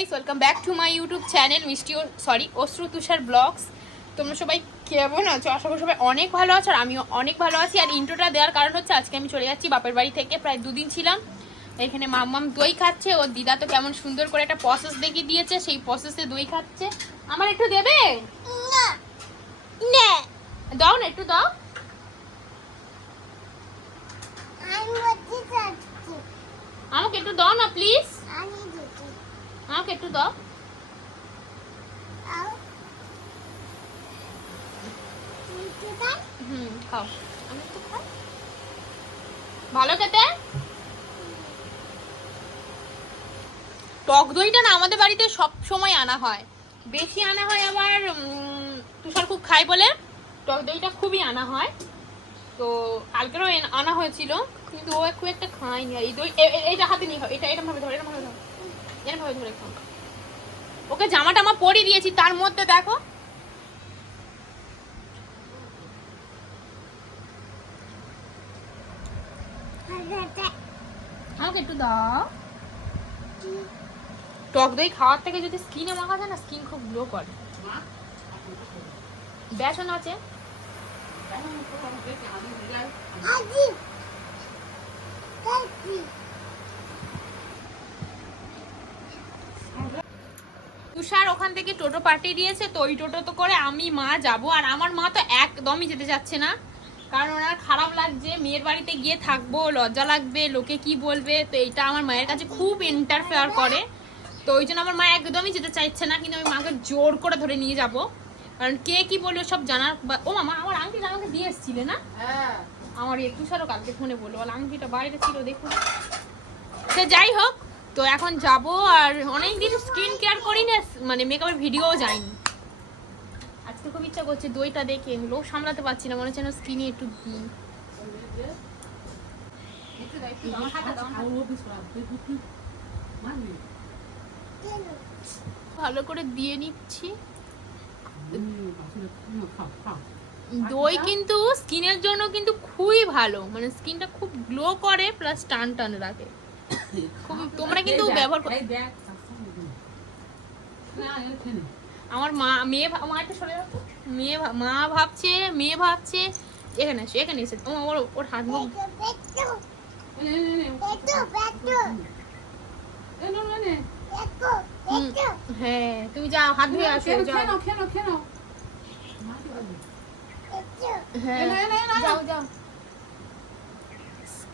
Guys welcome back to my YouTube channel মিষ্টি ও sorry অশ্রু তুষার ব্লগস তোমরা সবাই কেমন আছো? আশা করি সবাই অনেক ভালো আছো আর আমিও অনেক ভালো আছি। আর ইন্ট্রোটা দেওয়ার কারণ হচ্ছে আজকে আমি চলে যাচ্ছি বাপের বাড়ি থেকে প্রায় দুদিন ছিলাম। এখানে মাম্মাম দই খাচ্ছে ওর দিদা তো কেমন সুন্দর করে একটা প্রসেস দেখিয়ে দিয়েছে সেই প্রসেসে দই খাচ্ছে। আমার একটু দেবে? না। দাও না একটু দাও। আমাকে একটু দাও না প্লিজ আমি আমাকে একটু দাও। হুম, খাও। ভালো খেতে? টক দইটা না আমাদের বাড়িতে সব সময় আনা হয়। বেশি আনা হয় আবার তুষার খুব খাই বলে। টক দইটা খুবই আনা হয়। তো কালকেরও আনা হয়েছিল, কিন্তু ও খুব একটা খায়নি। এই দই এইটা হাতে নিয়ে এটা এরকম ভাবে ধরে এরকম ভাবে ধরো। এরকম ভাবে ধরে খাও। ওকে জামা টামা পরিয়ে দিয়েছি তার মধ্যে দেখো। আমাকে একটু দাও। টক দই খাওয়ার থেকে যদি স্কিনে মাখা যায় না স্কিন খুব গ্লো করে। বেসন আছে। আজি তুষার ওখান থেকে টোটো পাঠিয়ে দিয়েছে তো ওই টোটো তো করে আমি মা যাব। আর আমার মা তো একদমই যেতে চাচ্ছে না। কারণ ওনার খারাপ লাগছে মেয়ের বাড়িতে গিয়ে থাকব লজ্জা লাগবে লোকে কি বলবে? তো এটা আমার মায়ের কাছে খুব ইন্টারফেয়ার করে। তো ওই জন্য আমার মা একদমই যেতে চাইছে না কিন্তু আমি মাকে জোর করে ধরে নিয়ে যাব। কারণ কে কি বলবে সব জানার ও মামা আমার আংটিটা আমাকে দিয়ে এসছিলে না? আমার এই তুষারও কালকে ফোনে বলল বলে আংটিটা বাইরে ছিল দেখুন। সে যাই হোক তো এখন যাব আর অনেক দিন স্কিন কেয়ার করি না মানে মেকআপের ভিডিও যায়নি আজকে খুব ইচ্ছা করছে দইটা দেখে লোক সামলাতে পারছি না, মনে হচ্ছে না স্কিনে একটু দিই। ভালো করে দিয়ে নিচ্ছি। দই কিন্তু স্কিনের জন্য কিন্তু খুবই ভালো মানে স্কিনটা খুব গ্লো করে প্লাস টান টান রাখে তোমরা কিন্তু ব্যবহার করো আমার মা মেয়ে মা একটু সরে মেয়ে মা ভাবছে মেয়ে ভাবছে এখানে এসে এখানে এসে। ও ওর ওর হাত মুখ হ্যাঁ তুমি যাও হাত ধুয়ে আসো যাও। হ্যাঁ। যাও যাও।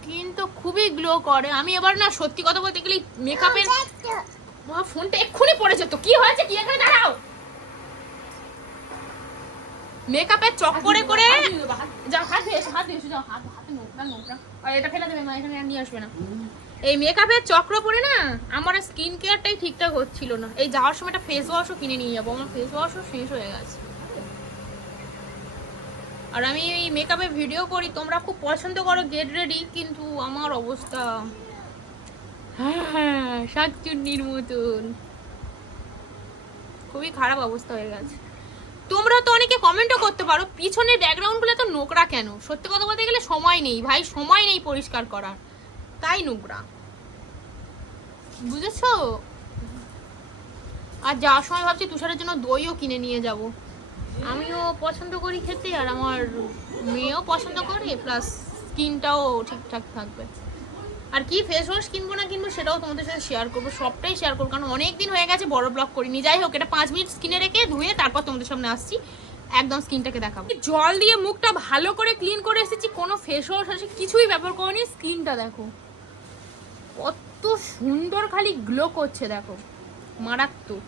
স্কিন তো খুবই গ্লো করে। আমি এবার না সত্যি কথা বলতে গেলে মেকআপের মা ফোনটা এক্ষুনি পড়েছে তো কি হয়েছে? কি এখানে? দাঁড়াও। মেকআপের চক্করে করে যাও হাত এসো হাত এসো যাও। হাত হাতে নোংরা নোংরা। আর এটা ফেলে দেবে মা এখানে নিয়ে আসবে না। এই মেকআপের চক্র পরে না আমার স্কিন কেয়ারটাই ঠিকঠাক হচ্ছিল না। এই যাওয়ার সময় একটা ফেস ওয়াশও কিনে নিয়ে যাব। আমার ফেস ওয়াশও শেষ হয়ে গেছে। আর আমি এই মেকআপের ভিডিও করি, তোমরা খুব পছন্দ করো গেট রেডি কিন্তু আমার অবস্থা হ্যাঁ শাকচুন্নির মতন। খুবই খারাপ অবস্থা হয়ে গেছে। তোমরা তো অনেকে কমেন্টও করতে পারো, পিছনের ব্যাকগ্রাউন্ডগুলো তো নোংরা কেন? সত্যি কথা বলতে গেলে সময় নেই, ভাই, সময় নেই পরিষ্কার করার। তাই নোংরা। বুঝেছ? আর যাওয়ার সময় ভাবছি তুষারের জন্য দইও কিনে নিয়ে যাব। আমিও পছন্দ করি খেতে আর আমার মেয়েও পছন্দ করে প্লাস স্কিনটাও ঠিকঠাক থাকবে। আর কি ফেস ওয়াশ কিনবো না কিনবো সেটাও তোমাদের সাথে শেয়ার করব, সবটাই শেয়ার করব, কারণ অনেক দিন হয়ে গেছে বড় ব্লগ করিনি। যাই হোক, এটা পাঁচ মিনিট স্কিনে রেখে ধুয়ে তারপর তোমাদের সামনে আসছি, একদম স্কিনটাকে দেখাবো। জল দিয়ে মুখটা ভালো করে ক্লিন করে এসেছি, কোনো ফেস ওয়াশ আছে, কিছুই ব্যবহার করিনি, স্কিনটা দেখো। কত সুন্দর খালি গ্লো করছে, দেখো। মারাত্মক।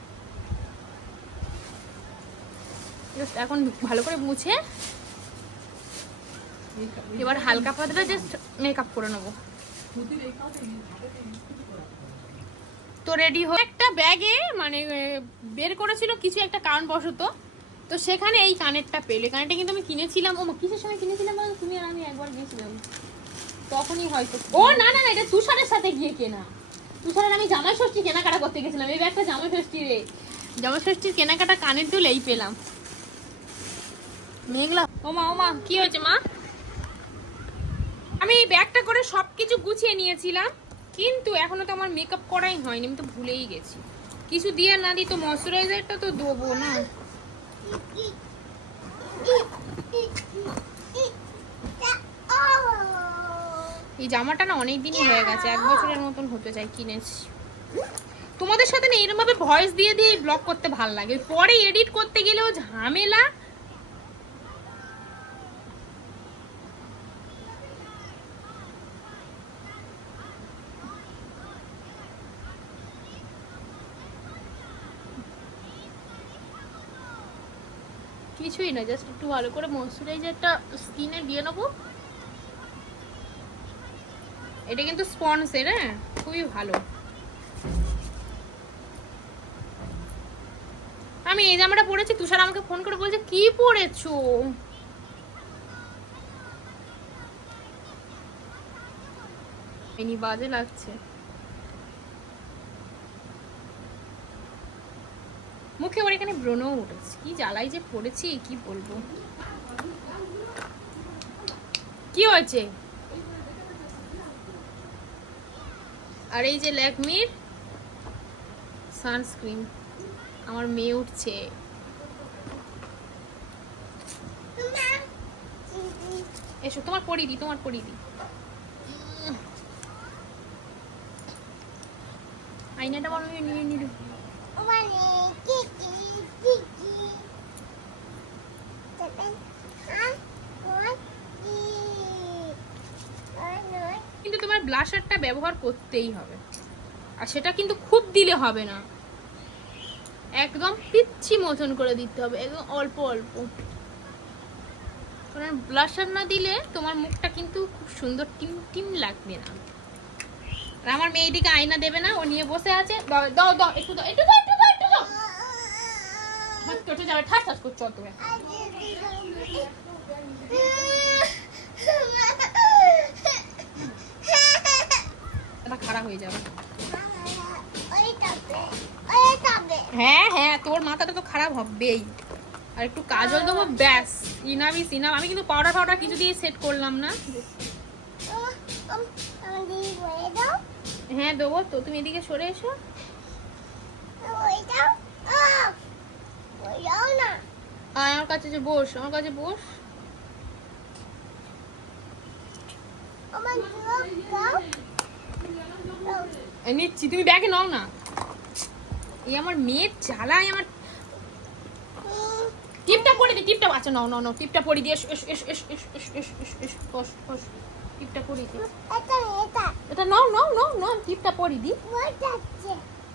Just এখন ভালো করে মুছে এবার হালকা পাতলা জাস্ট মেকআপ করে নেব। তো রেডি হয়ে একটা ব্যাগে মানে বের করেছিল কিছু একটা কারণবশত। তো সেখানে এই কানেরটা পেলে। কানেরটা কিন্তু আমি কিনেছিলাম। ও কিসের সময় কিনেছিলাম? তুমি আর আমি একবার গিয়েছিলাম। তখনই হয়তো। ও, না না না, এটা তুষারের সাথে গিয়ে কেনা। তুষারের আমি জামাই ষষ্ঠী কেনাকাটা করতে গেছিলাম। এই ব্যাগটা জামাই ষষ্ঠী রে জামাই ষষ্ঠীর কেনাকাটা কানের দুল এই পেলাম। মেঘলা। ও মা ও মা কি হয়েছে মা? আমি এই ব্যাগটা করে সবকিছু গুছিয়ে নিয়েছিলাম, কিন্তু এখনও তো আমার মেকআপ করাই হয়নি, আমি তো ভুলেই গেছি। কিছু দিয়ে না দিই তো ময়শ্চারাইজারটা তো দেবো না। এই জামাটা না অনেক দিনই হয়ে গেছে, এক বছরের মতন হতে চাই, কিনেছি। তোমাদের সাথে না এরকম ভাবে ভয়েস দিয়ে দিয়ে ব্লগ করতে ভালো লাগে। পরে এডিট করতে গেলেও ঝামেলা। কিছুই না জাস্ট একটু ভালো করে ময়শ্চারাইজারটা স্কিনে দিয়ে নেব। এটা কিন্তু স্পন্সের হ্যাঁ? খুবই ভালো। আমি এই জামাটা পরেছি, তুষার আমাকে ফোন করে বলছে, কি পরেছো? বাজে লাগছে। মুখে ওর এখানে ব্রণও উঠেছে। কি জ্বালাই যে পড়েছি, কি বলব? কি হয়েছে? আর এই যে ল্যাকমির, সানস্ক্রিন, আমার মেয়ে উঠছে। এসো, তোমার পরিয়ে দিই, তোমার পরিয়ে দিই। আয়নাটা বড় নিয়ে নিল কিন্তু তোমার ব্লাশারটা ব্যবহার করতেই হবে। আর সেটা কিন্তু খুব দিলে হবে না। একদম পিচ্ছি মতন করে দিতে হবে, একদম অল্প অল্প। কারণ ব্লাশার না দিলে তোমার মুখটা কিন্তু খুব সুন্দর টিম টিম লাগবে না। আর আমার মেয়ে দিকে আয়না দেবে না, ও নিয়ে বসে আছে। দাও দাও একটু দাও একটু দাও একটু দাও একটু দাও। ঠাস ঠাস করছ তুমি এটা খারাপ হয়ে যাবে। হ্যাঁ হ্যাঁ তোর মাথাটা তো খারাপ হবেই। আর একটু কাজল দেবো ব্যাস। ইনাবি সিনাম আমি কিন্তু পাউডার ফাউডার কিছু দিয়ে সেট করলাম না। হ্যাঁ দেবো তো। তুমি এদিকে সরে এসো। আমার কাছে যে বস আমার কাছে বস। এই নিচ্ছি তুমি ব্যাগে নাও না এই আমার মেয়ের জ্বালায় আমার টিপটা পরে দি টিপটা আচ্ছা নাও নাও নাও টিপটা পরে দিয়ে টিপটা পরে দি এটা নাও নাও নাও নাও টিপটা পরে দি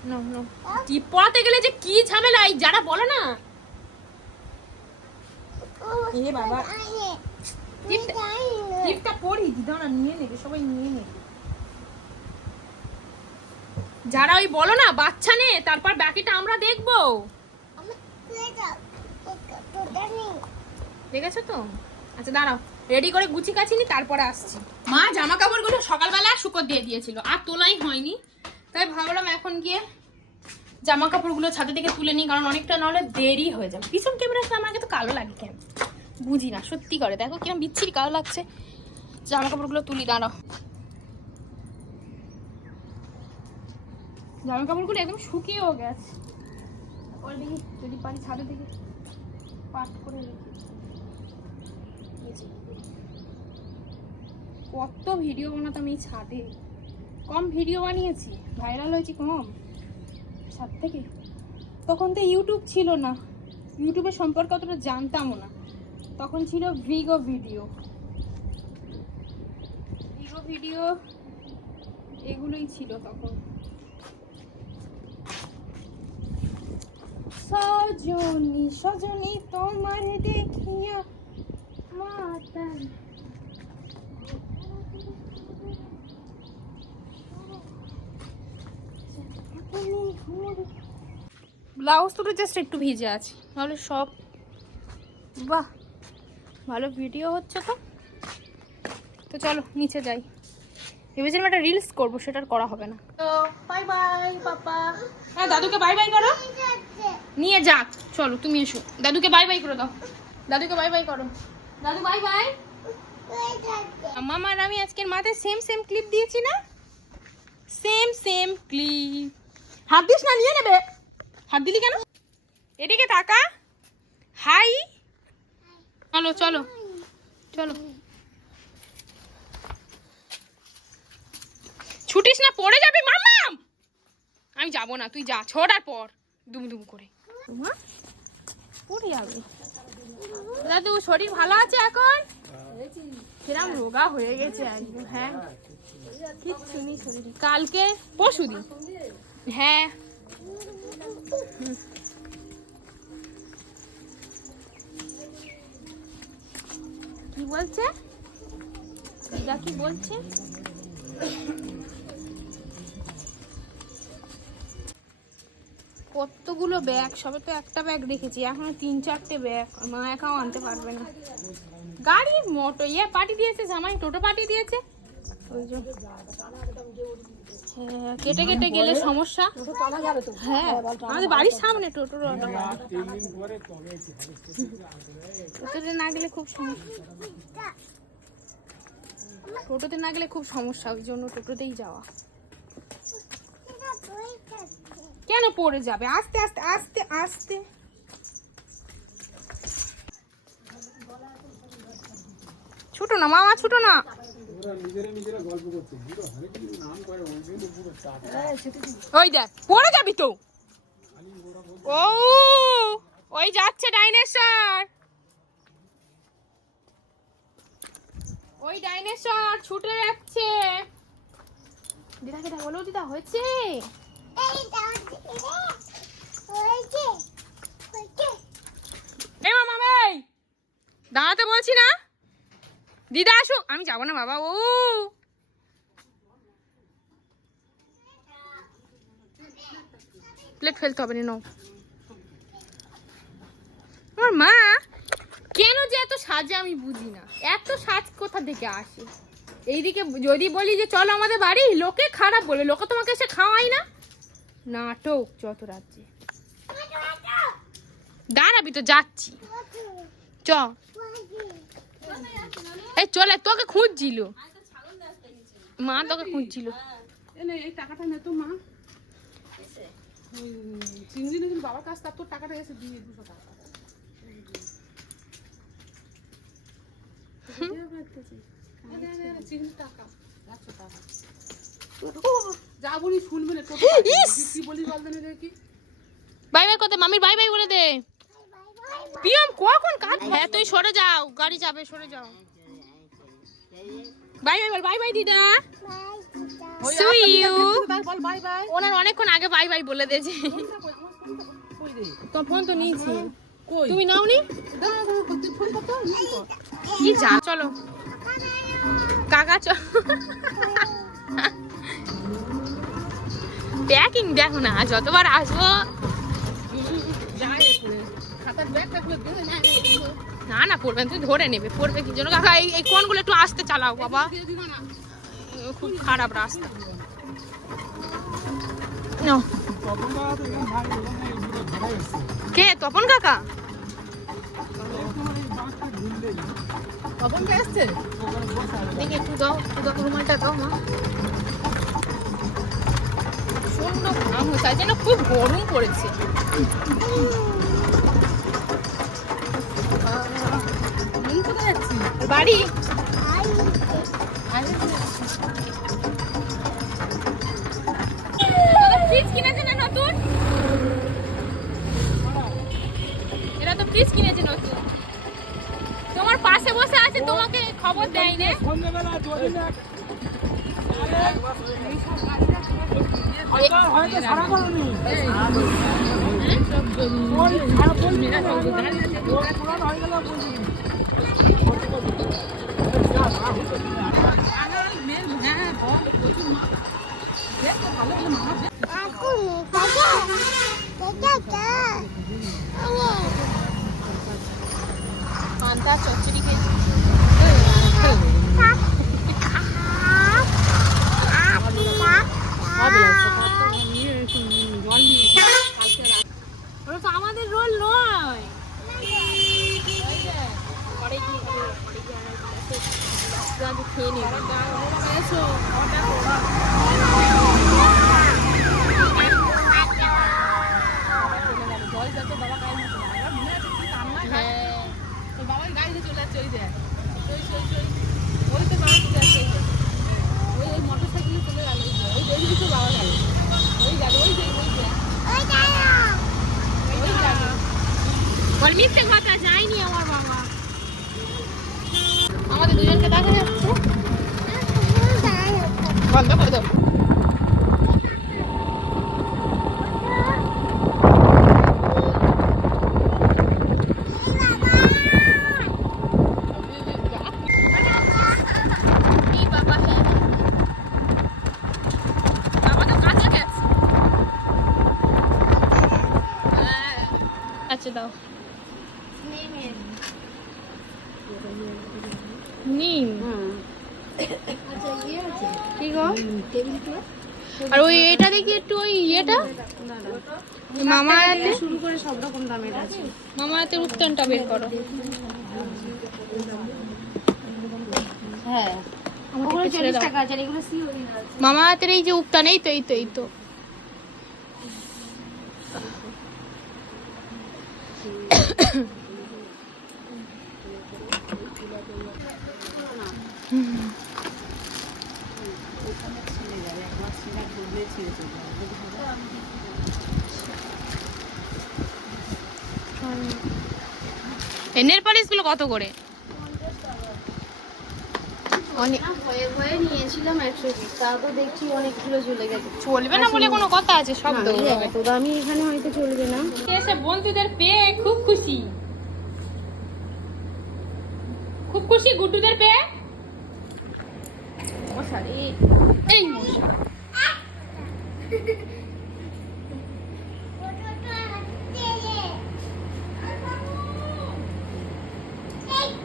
নাও নাও টিপ পড়াতে গেলে যে কি ঝামেলা এই যারা বলে না এ বাবা টিপটা পরে দি দাঁড়া নিয়ে নেবে সবাই নিয়ে নেবে যারা ওই বলো না, বাচ্চা নে তারপর বাকিটা আমরা দেখব। দেখেছ তো? আচ্ছা দাঁড়াও। রেডি করে গুছি কাছি নি, তারপরে আসছি। মা জামা কাপড়গুলো সকালবেলা শুকর দিয়ে দিয়েছিল, আর তোলাই হয়নি। তাই ভাবলাম এখন গিয়ে জামা কাপড়গুলো ছাদে থেকে তুলে নিই, কারণ অনেকটা নাহলে দেরি হয়ে যাবে। পিছন ক্যামেরাটা আমাকে তো কালো লাগে কেন বুঝি না, সত্যি করে। দেখো কিরম বিচ্ছিরি কালো লাগছে। জামা কাপড়গুলো তুলি, দাঁড়াও। জামা কাপড়গুলো একদম শুকিয়েও গেছে। অলরেডি যদি পারি ছাদে থেকে পাট করে রেখে কত ভিডিও বানাতাম এই ছাদে। কম ভিডিও বানিয়েছি, ভাইরাল হয়েছি কম। ছাদ থেকে। তখন তো ইউটিউব ছিল না। ইউটিউবের সম্পর্কে অতটা জানতামও না। তখন ছিল ভিগো ভিডিও ভিগো ভিডিও এগুলোই ছিল তখন। সজনী সজনী তোমার দেখিয়া মাতাল ব্লাউজ দুটো জাস্ট একটু ভিজে আছে নাহলে সব বাহ ভালো ভিডিও হচ্ছে তো। তো চলো নিচে যাই। ভেবেছিলাম একটা রিলস করব সেটা আর করা হবে না। তো বাই বাই পাপা হ্যাঁ দাদুকে বাই বাই করো। নিয়ে যাক, চলো, তুমি এসো। দাদুকে বাই বাই করে দাও। দাদুকে বাই বাই করো। দাদু বাই বাই মামার আমি আজকের মাথায় সেম সেম ক্লিপ দিয়েছি না? সেম সেম ক্লিপ হাত দিস না, নিয়ে নেবে। হাত দিলি কেন? এদিকে টাকা হাই চলো চলো। চলো। ছুটিস না, পড়ে যাবে মামাম আমি যাব না তুই যা ছোটার পর দুম দুম করে। পড়ে যাবে। দাদু শরীর ভালো আছে এখন? কিরাম রোগা হয়ে গেছে একদম হ্যাঁ। কিচ্ছু নেই শরীরে। কালকে? পরশু দিন? হ্যাঁ। কি বলছে? দিদা কি বলছে? কতগুলো ব্যাগ সবে তো একটা ব্যাগ রেখেছি। এখনও তিন চারটে ব্যাগ মা একাও আনতে পারবে না। গাড়ি মোটো ইয়ে পাঠিয়ে দিয়েছে জামাই টোটো পাঠিয়ে দিয়েছে। হ্যাঁ, কেটে কেটে গেলে সমস্যা। হ্যাঁ আমাদের বাড়ির সামনে অটো টোটোতে না গেলে খুব সমস্যা। টোটোতে না গেলে খুব সমস্যা ওই জন্য টোটোতেই যাওয়া। কেন পড়ে যাবে? আস্তে আস্তে আস্তে আস্তে। ছোটো না, মামা, ছোটো না। ওই দেখ, পড়ে যাবি তো। ও, ওই যাচ্ছে ডাইনোসর। ওই ডাইনোসর ছুটে যাচ্ছে। দিদা দিদা বলো, দিদা, হয়েছে? দাঁড়াতে বলছি না? দিদা, আসো। আমি যাব না, বাবা। ও। প্লেট ফেলতে হবে না। আমার মা, কেন যে এত সাজে আমি বুঝি না। এত সাজ কোথা থেকে আসে? এইদিকে যদি বলি যে, চলো আমাদের বাড়ি, লোকে খারাপ বলে, লোকে তোমাকে এসে খাওয়াই না। নাটক যত রাজ্যে। দাঁড়াবি তো যাচ্ছি। চ। এই চলে তোকে খুঁজছিল। মা তোকে খুঁজছিল। এই টাকাটা নে তো মা। চিংড়ি নিয়েছিল বাবার কাছ তার তোর টাকাটা এসে দিয়ে দুশো টাকা। টাকা একশো টাকা যা বলি শুনবে না কি বলি বলবে দেখি। বাই বাই করতে মামির বাই বাই বলে দে। পিয়ম কখন কাজ হ্যাঁ তুই সরে যাও গাড়ি যাবে সরে যাও। বাই বাই বল বাই বাই দিদা। বাই ওনার অনেকক্ষণ আগে বাই বাই বলে দিয়েছে রে ফোন তো নিয়েছি। তুমি তো নিবি তো। কি যা চলো। কাকা চ প্যাকিং দেখো না, যতবার আসব। না না পড়বেন তুমি ধরে নেবে, পড়বে কি জন্য? কাকা, এই কোনগুলো একটু আসতে চালাও, বাবা। খুব খারাপ রাস্তা। কে, তপন কাকা? তপন কে আসছে একটু দাও একটু দাও, রুমালটা দাও, মা। প্রচণ্ড ঘাম হচ্ছে তাই জন্য খুব গরম পড়েছে। বাড়ি? ফ্রিজ কিনেছে না নতুন? এরা তো ফ্রিজ কিনেছে তোমার পাশে বসে আছে, তোমাকে খবর দেয় না পান্তা চচ্চড়ি খেয়েছি ওটা তো আমাদের রোল নয় পরে গিয়ে খাবে, পরে গিয়ে আনার গ্লাসে গ্লাসটা আগে খেয়ে নেবে এসো বয়স যত বাবা গায়ে মতো না এবার মনে আছে কি কান্না হ্যাঁ। বাবার গাড়ি দিয়ে চলে যাচ্ছে ওই ওই ওই ওই তো বাবা চলে যাচ্ছে এই দেখ। ওই ওই মোটর সাইকেলে চলে গেল ওই যে, ওই দেখবি তো বাবা গেল ওই গেল ওই যে ওই যে ওই গেল বল মিথ্যে কথা যায়নি আমার বাবা আমাদের দুজনকে দেখা যাচ্ছে বন্ধ করে দাও এই বাবা হ্যাঁ বাবা তো কাছে গেছে হ্যাঁ। আচ্ছা দাও নিম কি গো আর ওই এটা দেখি ইয়েটা মামা হাতে শুরু করে সব রকম দামের আছে। মামা হাতের উত্তরটা বের করো। হ্যাঁ। মামা হাতের এই যে উত্তান এই তো এই তো এই তো। এনের পালিশগুলো কত করে? অনেক। ভয়ে ভয়ে নিয়েছিলাম একশো পিস তাও তো দেখছি অনেক কিলো চলে গেছে। চলবে না বলে কোনো কথা আছে? সব দেবো এত দামি এখানে হয়তো চলবে না। এসে বন্ধুদের পেয়ে খুব খুশি। খুব খুশি গুড্ডুদের পেয়ে? এই মশা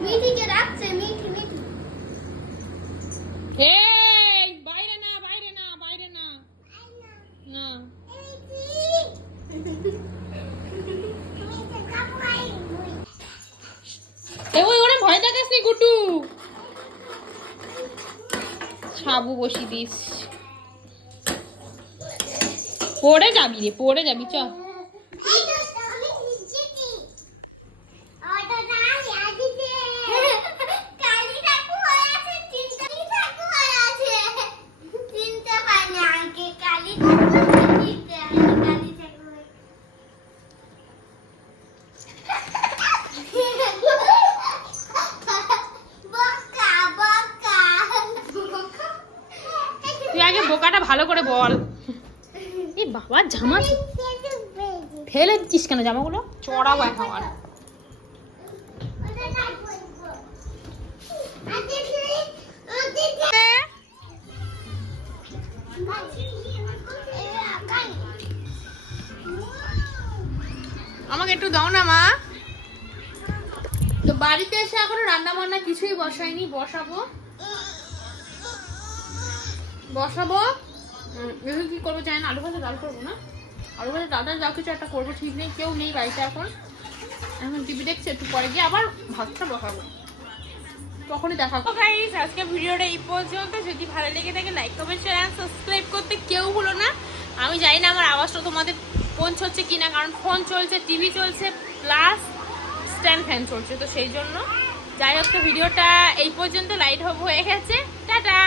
মিঠিকে রাখছে মিঠি মিঠি এই বাইরে না বাইরে না বাইরে না না এ ওই ওরে ভয় দেখাস নি গুড্ডু সাবু বসিয়ে দিস। পড়ে যাবি রে পড়ে যাবি চ তুই আগে বোকাটা ভালো করে বল এই বাবা জামা ফেলে দিচ্ছিস কেন জামাগুলো? চড়াবো এখন আমাকে একটু দাও না, মা। তো বাড়িতে এসে এখনও রান্না বান্না কিছুই বসাইনি বসাবো? বসাবো? কি করব জানি না, আলু ভাজা, ডাল করব না? আলু ভাজা দাদা যা কিছু একটা করব, ঠিক নেই, কেউ নেই বাড়িতে এখন। এখন টিভি দেখছে, একটু পরে গিয়ে আবার ভাতটা বসাবো। তখনই দেখা গাইস আজকে ভিডিওটা এই পর্যন্ত। যদি ভালো লেগে থাকে লাইক কমেন্ট শেয়ার সাবস্ক্রাইব করতে কেউ ভুলো না। আমি জানি না আমার আওয়াজটা তোমাদের পৌঁছচ্ছে কিনা, কারণ ফোন চলছে, টিভি চলছে প্লাস স্ট্যান্ড ফ্যান চলছে। তো সেই জন্য যাই হোক, তো ভিডিওটা এই পর্যন্ত লাইট হব হয়ে গেছে। টাটা!